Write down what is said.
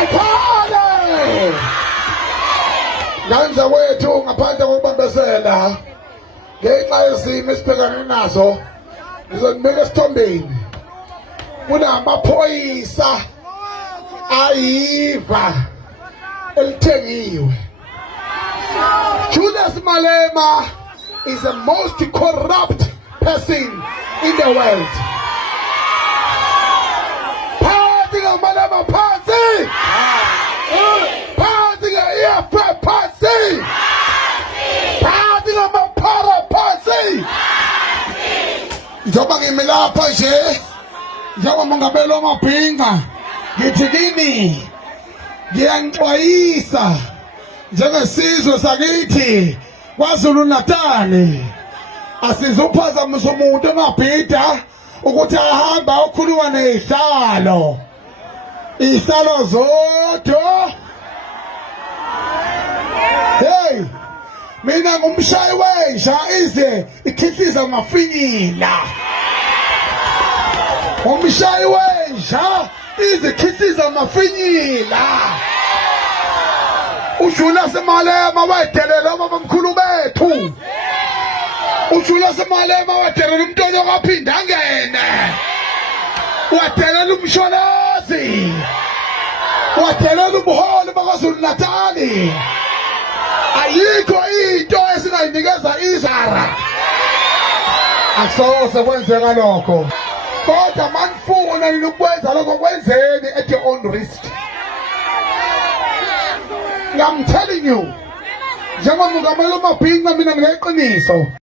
Ayikhona Ngenza wethu ngaphandle kokubambezela ngenxa yezimo esibhekane nazo ngizonibeka esithombeni kunamaphoyisa ayiva elithengiwe. Julius Malema is the most corrupt person in the world. Phansi Malema phansi. Phansi EFF phansi. Phansi Mapara phansi. Njoba ngimi lapha nje njengomongameli wamabhinqa ngithi kini ngiyanixwayisa njengesizwe sakithi kwaZulu Natal asizuphazamisa umuntu emabhida ukuthi ahamba okhuluma nezihlalo zodwa. Hey, mina ngumshayi wenja ize ikhihliza Amafinyila. Umshayi wenja ize ikhihliza Amafinyila. Ujulius Malema wadelela abamkhulu bethu. Ujulius Malema wadelela umntwana kaphinda angene. Wadelela umsholazi. Wadelela ubuholi bakwaZulu Natal. Ayikho into esingayinikeza izara. Akusoze kwenzeka lokho. Kodwa manifuna nini ukwenza lokho kwenzeni at your own risk. I'm telling you, njengomongameli wamabhinqa mina ngineqiniso.